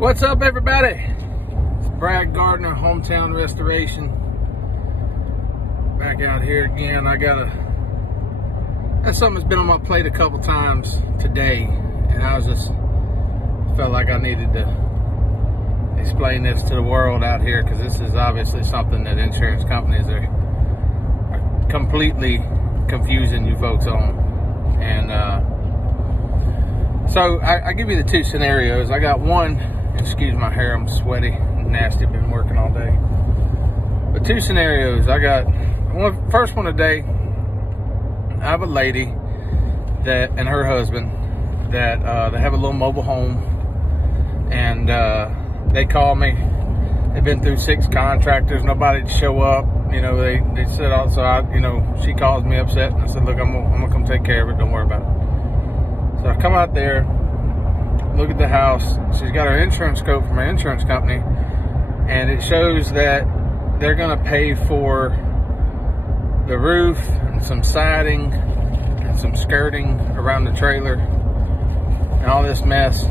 What's up, everybody? It's Brad Gardner, Hometown Restoration. Back out here again. That's something that's been on my plate a couple times today, and I felt like I needed to explain this to the world out here, because this is obviously something that insurance companies are completely confusing you folks on. And so I give you the two scenarios. I got one. Excuse my hair, I'm sweaty and nasty, been working all day. But two scenarios. I got first one today. I have a lady that and her husband that they have a little mobile home, and they call me. They've been through 6 contractors, nobody to show up. You know, they said also, she calls me upset, and I said, look, I'm gonna come take care of it, don't worry about it. So I come out there, look at the house. She's got her insurance code from her insurance company, and it shows that they're gonna pay for the roof and some siding and some skirting around the trailer and all this mess.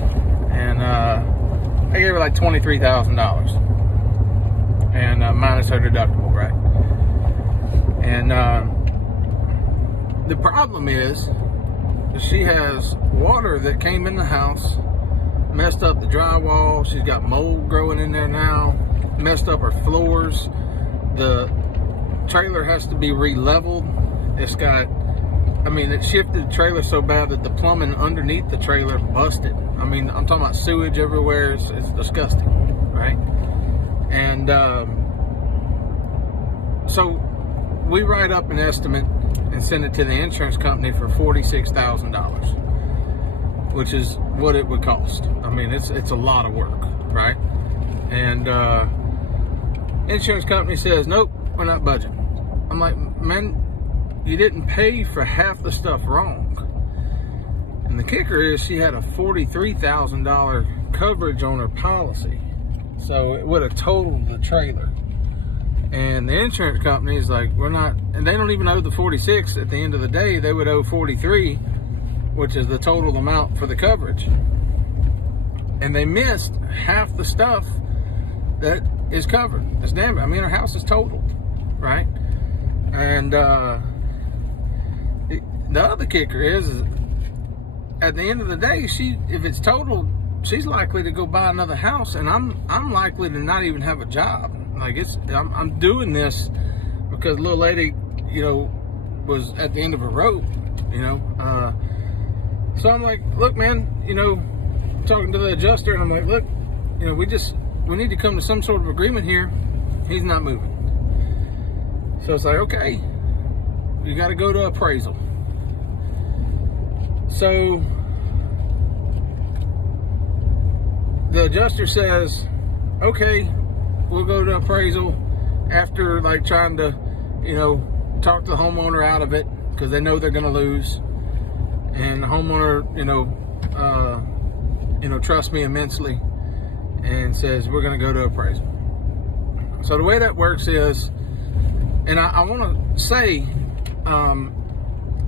And I gave her like $23,000, and minus her deductible, right? And the problem is she has water that came in the house, messed up the drywall. She's got mold growing in there now, messed up her floors. The trailer has to be re-leveled. It shifted the trailer so bad that the plumbing underneath the trailer busted. I'm talking about sewage everywhere. It's disgusting, right? And so we write up an estimate and send it to the insurance company for $46,000, which is what it would cost. It's a lot of work, right? And insurance company says, nope, we're not budgeting. I'm like, man, you didn't pay for half the stuff wrong. And the kicker is she had a $43,000 coverage on her policy, so it would have totaled the trailer. And the insurance company is like, we're not, and they don't even owe the 46. At the end of the day, they would owe 43, which is the total amount for the coverage. And they missed half the stuff that is covered. That's damn it. Her house is totaled, right? And the other kicker is at the end of the day, if it's totaled, she's likely to go buy another house, and I'm likely to not even have a job. I'm doing this because the little lady, was at the end of a rope, so I'm like, look, man, talking to the adjuster, and I'm like, look, we need to come to some sort of agreement here. He's not moving. So it's like, okay, you got to go to appraisal. So the adjuster says, okay, we'll go to appraisal, after trying to, talk the homeowner out of it, because they know they're going to lose. And the homeowner, trusts me immensely and says, we're going to go to appraisal. So the way that works is, and I want to say,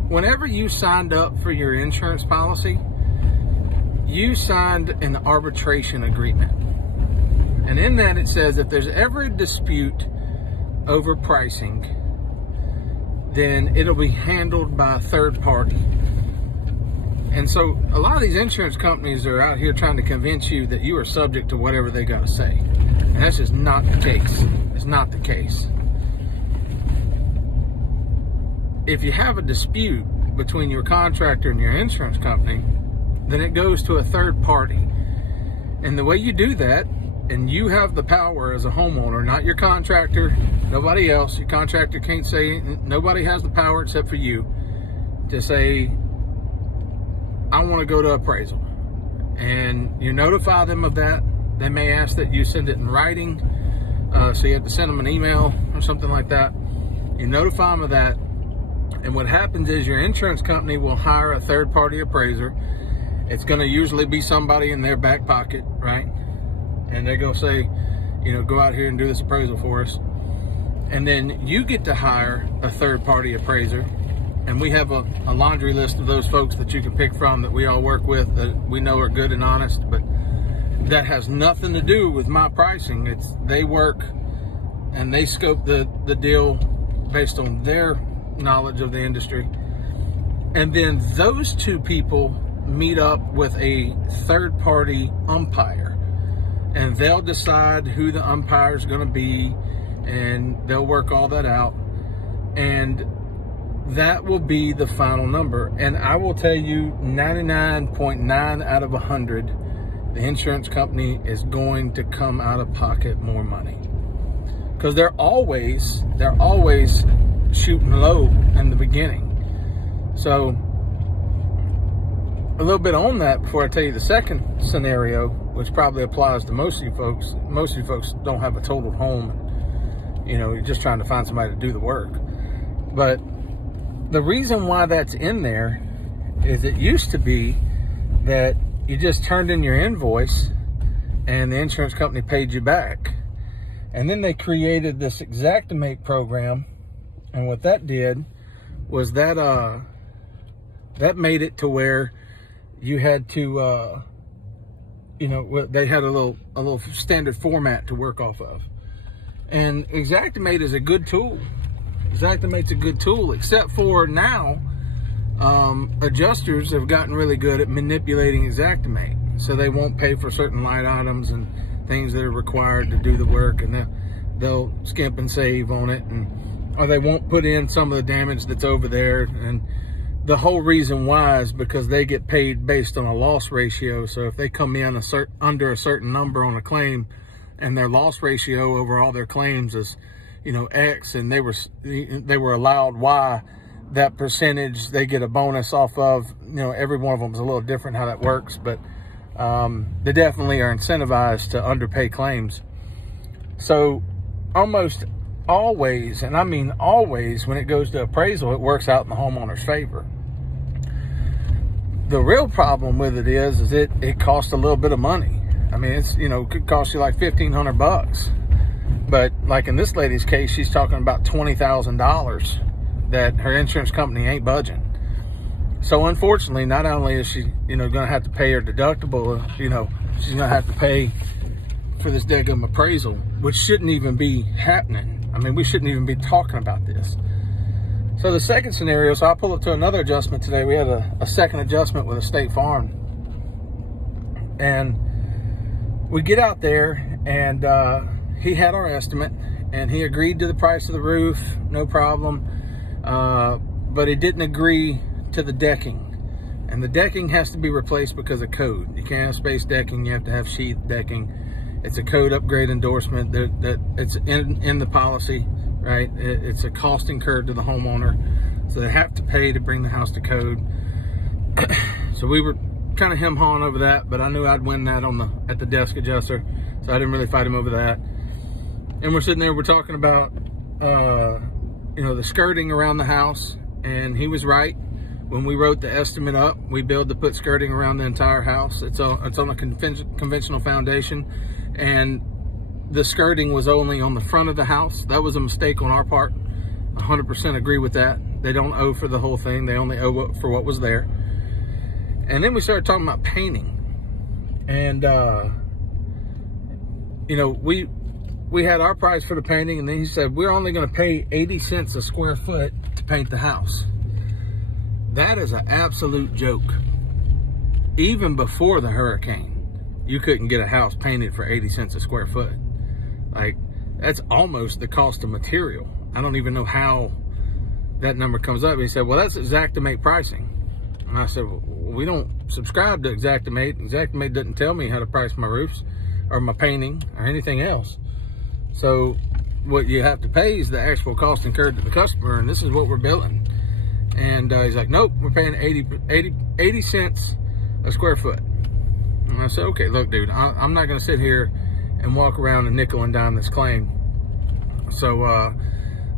whenever you signed up for your insurance policy, you signed an arbitration agreement. And in that it says if there's ever a dispute over pricing, then it'll be handled by a third party. And so a lot of these insurance companies are out here trying to convince you that you are subject to whatever they got to say. And that's just not the case. It's not the case. If you have a dispute between your contractor and your insurance company, then it goes to a third party. And the way you do that, and you have the power as a homeowner, not your contractor, nobody else. Your contractor can't say, nobody has the power except for you to say, I want to go to appraisal. And you notify them of that. They may ask that you send it in writing. So you have to send them an email or something like that. You notify them of that. And what happens is your insurance company will hire a third party appraiser. It's going to usually be somebody in their back pocket, right? And they're going to say, go out here and do this appraisal for us. And then you get to hire a third-party appraiser. And we have a laundry list of those folks that you can pick from that we all work with that we know are good and honest. But that has nothing to do with my pricing. They work and they scope the deal based on their knowledge of the industry. And then those two people meet up with a third-party umpire, and they'll decide who the umpire is going to be, and they'll work all that out, and that will be the final number. And I will tell you, 99.9 out of 100, the insurance company is going to come out of pocket more money, because they're always shooting low in the beginning. So a little bit on that before I tell you the second scenario, which probably applies to most of you folks. Most of you folks don't have a totaled home. You know, you're just trying to find somebody to do the work. But the reason why that's in there is it used to be that you just turned in your invoice and the insurance company paid you back. And then they created this Xactimate program. And what that did was that made it to where you had to, you know, they had a little standard format to work off of. And Xactimate is a good tool. Xactimate's a good tool, except for now, adjusters have gotten really good at manipulating Xactimate. So they won't pay for certain line items and things that are required to do the work, and they'll skimp and save on it, or they won't put in some of the damage that's over there. And the whole reason why is because they get paid based on a loss ratio. So if they come in under a certain number on a claim, and their loss ratio over all their claims is, you know, X, and they were allowed Y, that percentage they get a bonus off of. You know, every one of them is a little different how that works, but they definitely are incentivized to underpay claims. So almost always, and I mean always, when it goes to appraisal, it works out in the homeowner's favor. The real problem with it is it costs a little bit of money. I mean, it's, you know, could cost you like $1,500, but like in this lady's case, she's talking about $20,000 that her insurance company ain't budging. So unfortunately, not only is she, you know, going to have to pay her deductible, you know, she's going to have to pay for this daggum appraisal, which shouldn't even be happening. I mean, we shouldn't even be talking about this. So the second scenario, so I pull up to another adjustment today. We had a second adjustment with a State Farm. And we get out there, and he had our estimate, and he agreed to the price of the roof, no problem. But he didn't agree to the decking. And the decking has to be replaced because of code. You can't have space decking, you have to have sheath decking. It's a code upgrade endorsement that it's in the policy, right? It's a cost incurred to the homeowner. So they have to pay to bring the house to code. So we were kind of hem-hawing over that, but I knew I'd win that at the desk adjuster. So I didn't really fight him over that. And we're sitting there, we're talking about, you know, the skirting around the house. And he was right. When we wrote the estimate up, we billed to put skirting around the entire house. It's on a conventional foundation, and the skirting was only on the front of the house. That was a mistake on our part. 100% agree with that. They don't owe for the whole thing. They only owe for what was there. And then we started talking about painting. And, you know, we had our price for the painting, and then he said, we're only going to pay 80 cents a square foot to paint the house. That is an absolute joke. Even before the hurricane, you couldn't get a house painted for 80 cents a square foot. Like, that's almost the cost of material. I don't even know how that number comes up. He said, well, that's Xactimate pricing. And I said, well, we don't subscribe to Xactimate. Xactimate doesn't tell me how to price my roofs or my painting or anything else. So what you have to pay is the actual cost incurred to the customer, and this is what we're billing. And he's like, nope, we're paying 80 cents a square foot. And I said, okay, look, dude, I'm not going to sit here and walk around and nickel and dime this claim. So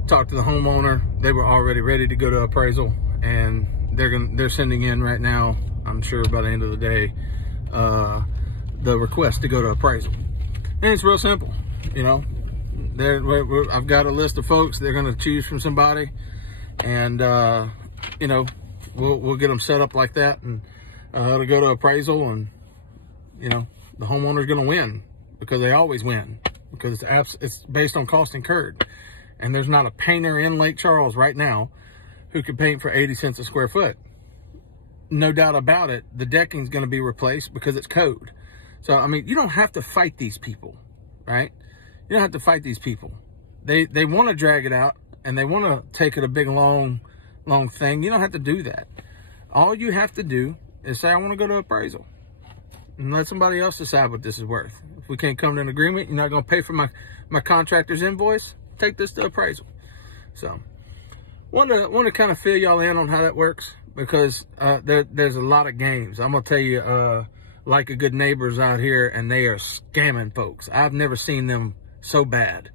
talked to the homeowner. They were already ready to go to appraisal, and they're sending in right now, I'm sure by the end of the day, the request to go to appraisal. And it's real simple, you know. I've got a list of folks. They're going to choose from somebody, and you know, we'll get them set up like that, and it'll go to appraisal, and you know, the homeowner's going to win, because they always win, because it's based on cost incurred. And there's not a painter in Lake Charles right now who could paint for 80 cents a square foot. No doubt about it, the decking's going to be replaced because it's code. So, I mean, you don't have to fight these people, right? You don't have to fight these people. They want to drag it out, and they want to take it a big, long thing. You don't have to do that. All you have to do is say, I want to go to appraisal, and let somebody else decide what this is worth. If we can't come to an agreement, you're not going to pay for my contractor's invoice, take this to appraisal. So, want to kind of fill y'all in on how that works, because there's a lot of games. I'm going to tell you, like a good neighbors out here, and they are scamming folks. I've never seen them so bad.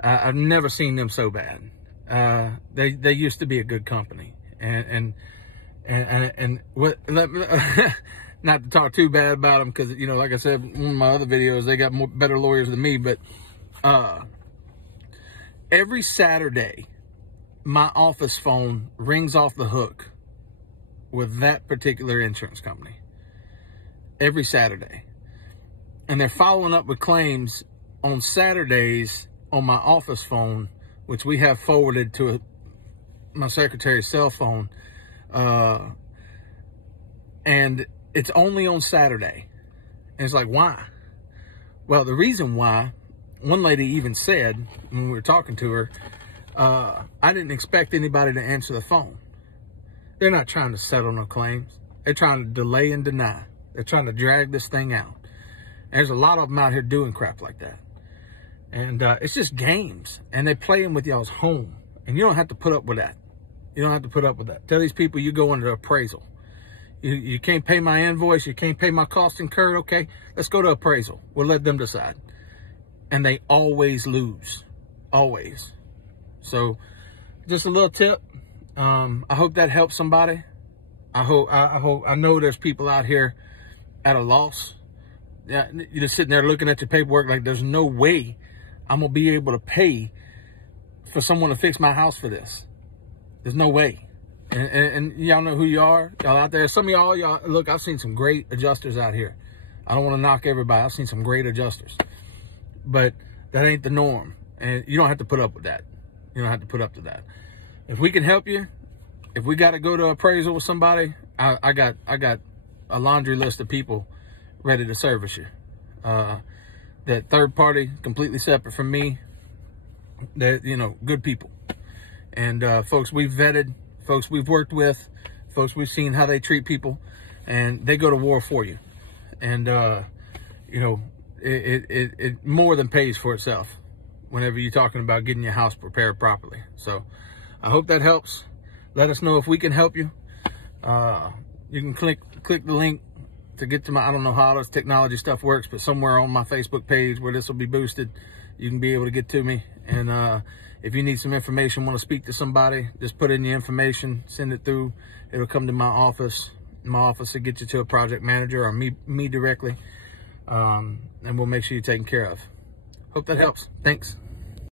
I've never seen them so bad. They used to be a good company, and what, not to talk too bad about them, because, you know, like I said in one of my other videos, they got better lawyers than me. But every Saturday, my office phone rings off the hook with that particular insurance company. Every Saturday. And they're following up with claims on Saturdays on my office phone, which we have forwarded to my secretary's cell phone. And it's only on Saturday. And it's like, why? Well, the reason why, one lady even said when we were talking to her, I didn't expect anybody to answer the phone. They're not trying to settle no claims. They're trying to delay and deny. They're trying to drag this thing out. And there's a lot of them out here doing crap like that. And it's just games. And they're playing with y'all's home. And you don't have to put up with that. You don't have to put up with that. Tell these people you go under appraisal. You can't pay my invoice. You can't pay my cost incurred. Okay, let's go to appraisal. We'll let them decide. And they always lose. Always. So, just a little tip. I hope that helps somebody. I know there's people out here at a loss. Yeah, you're just sitting there looking at your paperwork like, there's no way I'm gonna be able to pay for someone to fix my house for this. There's no way. And y'all know who you are, y'all out there. Some of y'all, look, I've seen some great adjusters out here. I don't want to knock everybody. I've seen some great adjusters, but that ain't the norm. And you don't have to put up with that. You don't have to put up to that. If we can help you, if we got to go to appraisal with somebody, I got a laundry list of people ready to service you. That third party, completely separate from me. They're, you know, good people. And folks we've vetted, folks we've worked with, folks we've seen how they treat people, and they go to war for you. And, you know, it more than pays for itself whenever you're talking about getting your house prepared properly. So I hope that helps. Let us know if we can help you. You can click the link to get to my, I don't know how all this technology stuff works, but somewhere on my Facebook page where this will be boosted, you can be able to get to me. And if you need some information, want to speak to somebody, just put in your information, send it through. It'll come to my office. My office will get you to a project manager or me directly. And we'll make sure you're taken care of. Hope that helps. Thanks.